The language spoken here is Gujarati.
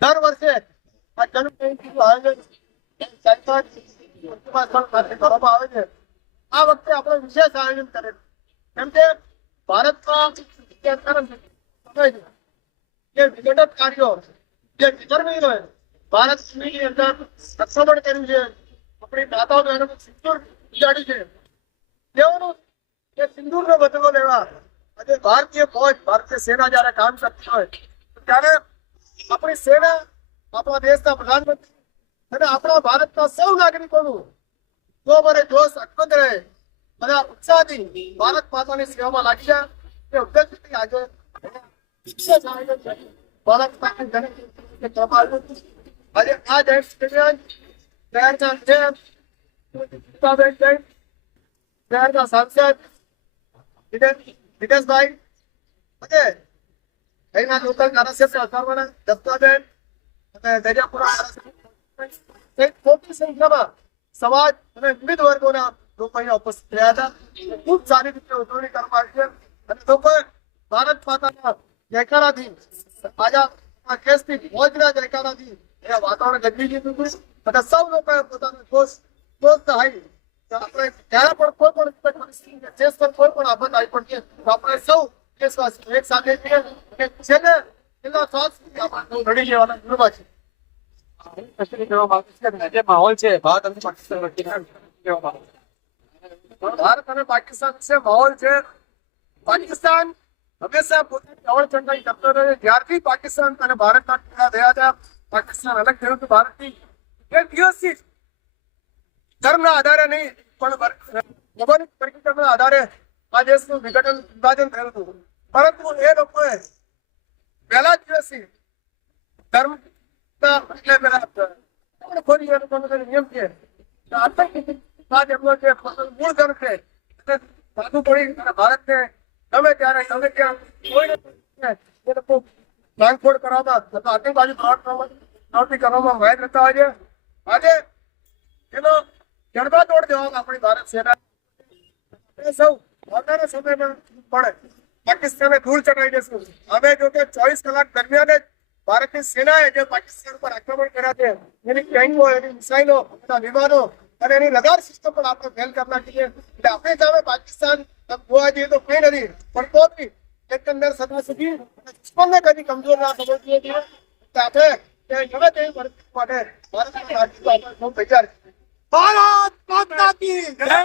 દર વર્ષે આ જન્મજયંતિનું આયોજન આ વખતે આપણે વિશેષ આયોજન કરેલું. કેમ કે ભારતમાં જે સમય છે, જે વિધર્મીઓએ ભારતની અંદર આક્રમણ કર્યું છે. આપણી માતાઓ બહેનો સિંદૂર ઉજાડ્યું છે તેઓનું જે સિંદૂરનો બદલો લેવા આજે ભારતીય ફોજ ભારતીય સેના જયારે કામ કરતી હોય ત્યારે આપણી સેના આપણા દેશના પ્રધાનમંત્રી અને આપણા ભારતના સૌ નાગરિકોનું જો મને જોશ અકબંધ રહે અને આ ઉત્સાહથી ભારત માતાની સેવામાં લાગી જાય તે ઉદ્દેશથી આજે વિશેષ આયોજન છે. ભારત માતાની જનની કરવામાં આવ્યું છે. આજે આ જય સ્ટેડિયમ શહેરના છે ગીતાબેન જૈન શહેરના સાંસદ દિનેશ- દિનેશભાઈ અને અહીંના લોકલ ધારાસભ્ય અસારવાના દત્તાબેન અને દરિયાપુરા એક મોટી સંખ્યામાં સમાજ અને વિવિધ વર્ગોના લોકો અહીંયા ઉપસ્થિત રહ્યા હતા ખૂબ સારી રીતે ઉજવણી કરવામાં આવી છે અને લોકોએ ભારત માતાના જયકારાથી આજા આ કેસથી ફોજના જયકારાથી એ વાતાવરણ ગજવી દીધું હતું અને સૌ લોકોએ પોતાનો જોશ જોશ થાય તો આપણે ત્યારે પણ કોઈ પણ રીતે પરિસ્થિતિ દેશ પર કોઈ પણ આફત આવી પડશે તો આપણે સૌ દેશવાસીઓ એક સાથે છીએ અને છેલ્લે છેલ્લા શ્વાસ આપણે લડી જવાના જરૂર છે. કચેરી કરવામાં આવે છે જે માહોલ છે ભારત અને પાકિસ્તાન છે. ભારત અને પાકિસ્તાન વચ્ચે માહોલ છે. પાકિસ્તાન હંમેશા પોતાની અવળ ચંડાઈ કરતો રહ્યો જ્યારથી પાકિસ્તાન અને ભારતના ટુકડા થયા હતા પાકિસ્તાન અલગ થયું હતું ભારતથી દિવસથી આધારે નહીં પણ ભૌગોલિક પરિસ્થિતિના આધારે આ દેશનું વિઘટન વિભાજન થયું હતું. પરંતુ એ લોકોએ પહેલા જ દિવસથી ધર્મ એટલે પહેલા ગમે ત્યારે ગમે ત્યાં કોઈ એ લોકો ભાંગફોડ કરવામાં અથવા આતંકવાદી પ્રવૃત્તિ કરવામાં હોય છે. આજે એનો જડબાતોડ જવાબ આપણી ભારત સેના સૌ આવનારા સમયમાં પડે. પાકિસ્તાને ધૂળ ચટાવી દેશું. અમે જો કે ચોવીસ કલાક દરમિયાન જ ભારતની સેનાએ જે પાકિસ્તાન પર આક્રમણ કર્યા છે, એની ટેન્કો, એની મિસાઇલો, એના વિમાનો અને એની લગાર સિસ્ટમ પણ આપણે ફેલ કરી છે. એટલે આપણે સામે પાકિસ્તાન જોવા જઈએ તો કઈ નથી, પણ તો બી એકંદર સદા સુધી દુશ્મનને કદી કમજોર ના સમજીએ છીએ આપણે ગમે તેવી પરિસ્થિતિ માટે ભારતના સૌ તૈયાર છીએ. ભારત માતા કી જય!